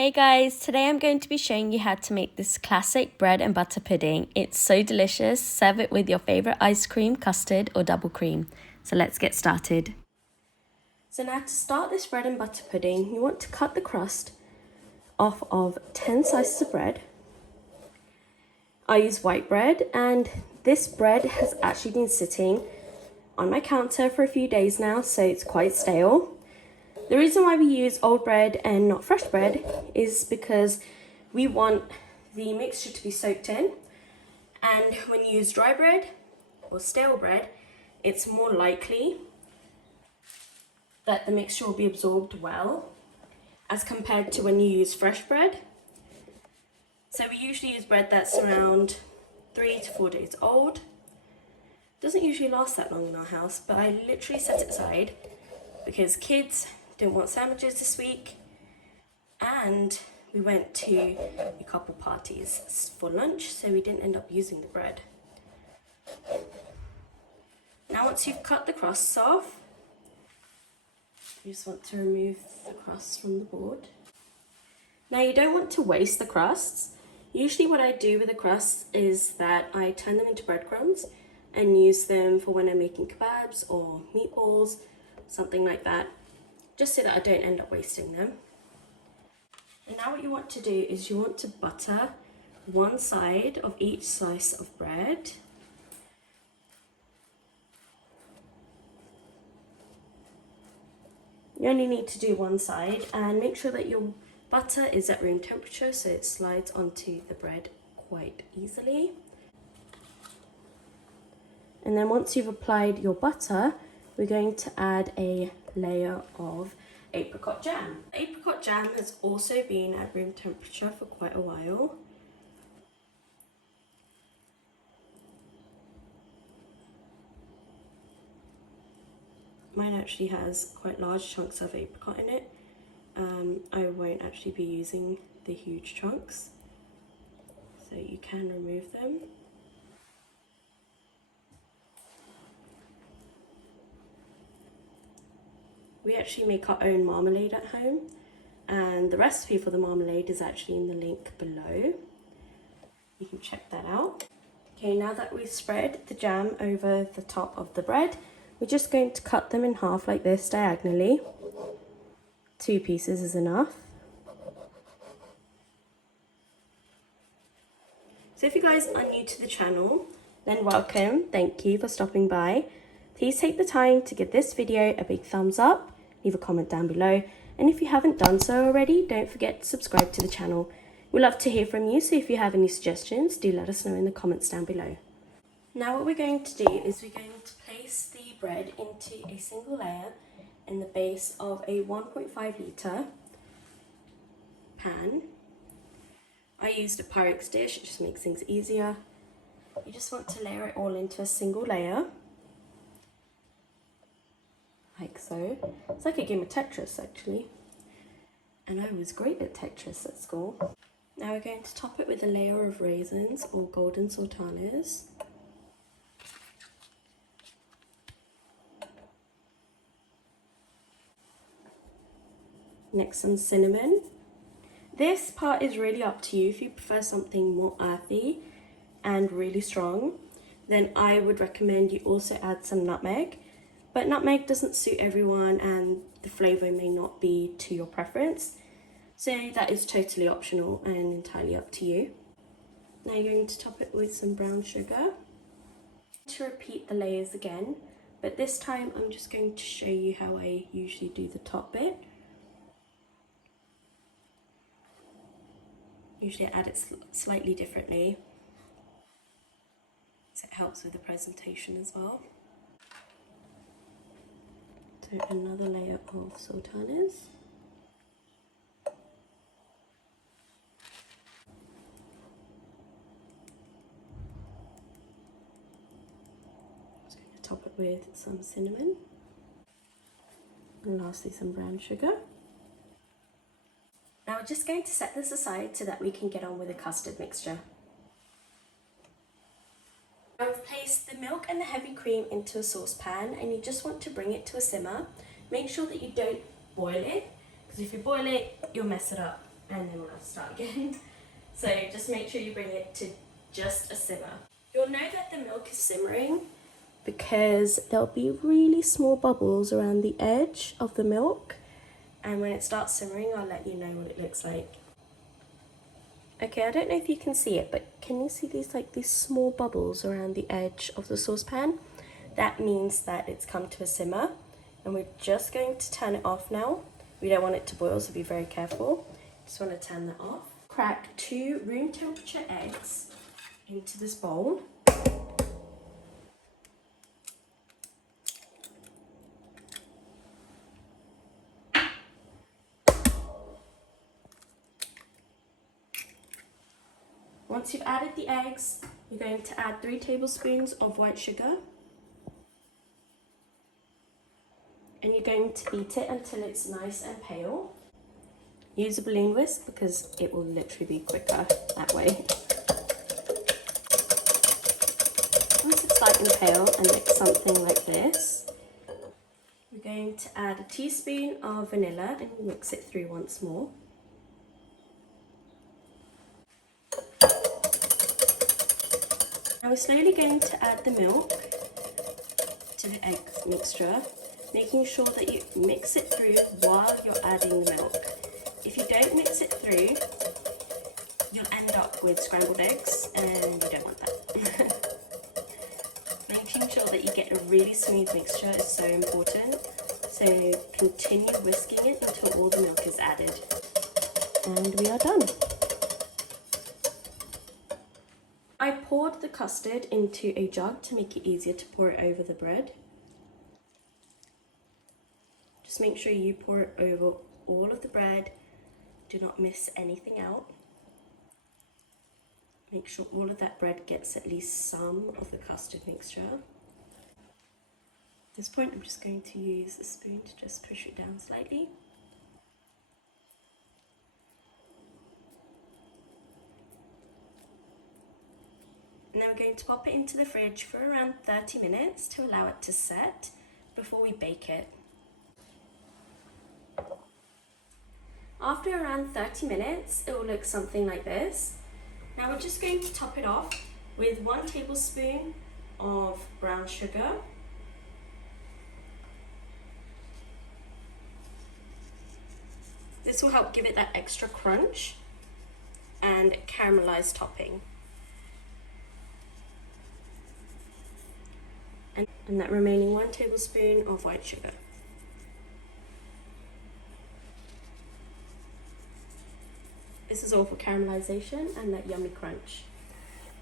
Hey guys, today I'm going to be showing you how to make this classic bread and butter pudding. It's so delicious. Serve it with your favorite ice cream, custard or double cream. So let's get started. So now to start this bread and butter pudding, you want to cut the crust off of 10 slices of bread. I use white bread, and this bread has actually been sitting on my counter for a few days now, so it's quite stale. The reason why we use old bread and not fresh bread is because we want the mixture to be soaked in, and when you use dry bread or stale bread, it's more likely that the mixture will be absorbed well as compared to when you use fresh bread. So we usually use bread that's around 3 to 4 days old. It doesn't usually last that long in our house, but I literally set it aside because kids didn't want sandwiches this week, and we went to a couple parties for lunch, so we didn't end up using the bread. Now once you've cut the crusts off, you just want to remove the crusts from the board. Now you don't want to waste the crusts. Usually what I do with the crusts is that I turn them into breadcrumbs and use them for when I'm making kebabs or meatballs, something like that, just so that I don't end up wasting them. And now what you want to do is you want to butter one side of each slice of bread. You only need to do one side, and make sure that your butter is at room temperature so it slides onto the bread quite easily. And then once you've applied your butter, we're going to add a layer of apricot jam. Apricot jam has also been at room temperature for quite a while. Mine actually has quite large chunks of apricot in it. I won't actually be using the huge chunks, so you can remove them. We actually make our own marmalade at home, and the recipe for the marmalade is actually in the link below. You can check that out. Okay, now that we've spread the jam over the top of the bread, we're just going to cut them in half like this diagonally. 2 pieces is enough. So if you guys are new to the channel, then welcome. Thank you for stopping by. Please take the time to give this video a big thumbs up, leave a comment down below, and if you haven't done so already, don't forget to subscribe to the channel. We'd love to hear from you, so if you have any suggestions, do let us know in the comments down below. Now what we're going to do is we're going to place the bread into a single layer in the base of a 1.5 litre pan. I used a Pyrex dish, it just makes things easier. You just want to layer it all into a single layer, like so. It's like a game of Tetris actually, and I was great at Tetris at school. Now we're going to top it with a layer of raisins or golden sultanas. Next, some cinnamon. This part is really up to you. If you prefer something more earthy and really strong, then I would recommend you also add some nutmeg. But nutmeg doesn't suit everyone, and the flavour may not be to your preference. So that is totally optional and entirely up to you. Now you're going to top it with some brown sugar. To repeat the layers again, but this time I'm just going to show you how I usually do the top bit. Usually I add it slightly differently, so it helps with the presentation as well. So another layer of sultanas. Just going to top it with some cinnamon, and lastly some brown sugar. Now we're just going to set this aside so that we can get on with the custard mixture. I've placed the milk and the heavy cream into a saucepan, and you just want to bring it to a simmer. Make sure that you don't boil it, because if you boil it, you'll mess it up. and then we'll have to start again. So just make sure you bring it to just a simmer. You'll know that the milk is simmering because there'll be really small bubbles around the edge of the milk, and when it starts simmering I'll let you know what it looks like. Okay, I don't know if you can see it, but can you see these small bubbles around the edge of the saucepan? That means that it's come to a simmer, and we're just going to turn it off now. We don't want it to boil, so be very careful. Just want to turn that off. Crack 2 room temperature eggs into this bowl. Once you've added the eggs, you're going to add 3 tablespoons of white sugar. And you're going to beat it until it's nice and pale. Use a balloon whisk because it will literally be quicker that way. Once it's slightly pale and looks something like this, we're going to add a teaspoon of vanilla and mix it through once more. Now we're slowly going to add the milk to the egg mixture, making sure that you mix it through while you're adding the milk. If you don't mix it through, you'll end up with scrambled eggs, and you don't want that. Making sure that you get a really smooth mixture is so important, so continue whisking it until all the milk is added. And we are done. I poured the custard into a jug to make it easier to pour it over the bread. Just make sure you pour it over all of the bread. Do not miss anything out. Make sure all of that bread gets at least some of the custard mixture. At this point, I'm just going to use a spoon to just push it down slightly. And then we're going to pop it into the fridge for around 30 minutes to allow it to set before we bake it. After around 30 minutes, it will look something like this. Now we're just going to top it off with 1 tablespoon of brown sugar. This will help give it that extra crunch and caramelized topping. And that remaining 1 tablespoon of white sugar. This is all for caramelization and that yummy crunch.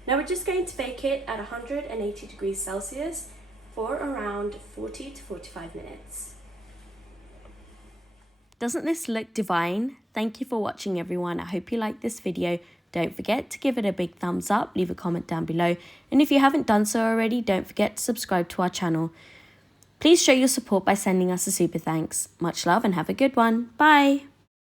Now we're just going to bake it at 180 degrees Celsius for around 40 to 45 minutes. Doesn't this look divine? Thank you for watching, everyone. I hope you liked this video. Don't forget to give it a big thumbs up, leave a comment down below, and if you haven't done so already, don't forget to subscribe to our channel. Please show your support by sending us a super thanks. Much love and have a good one. Bye!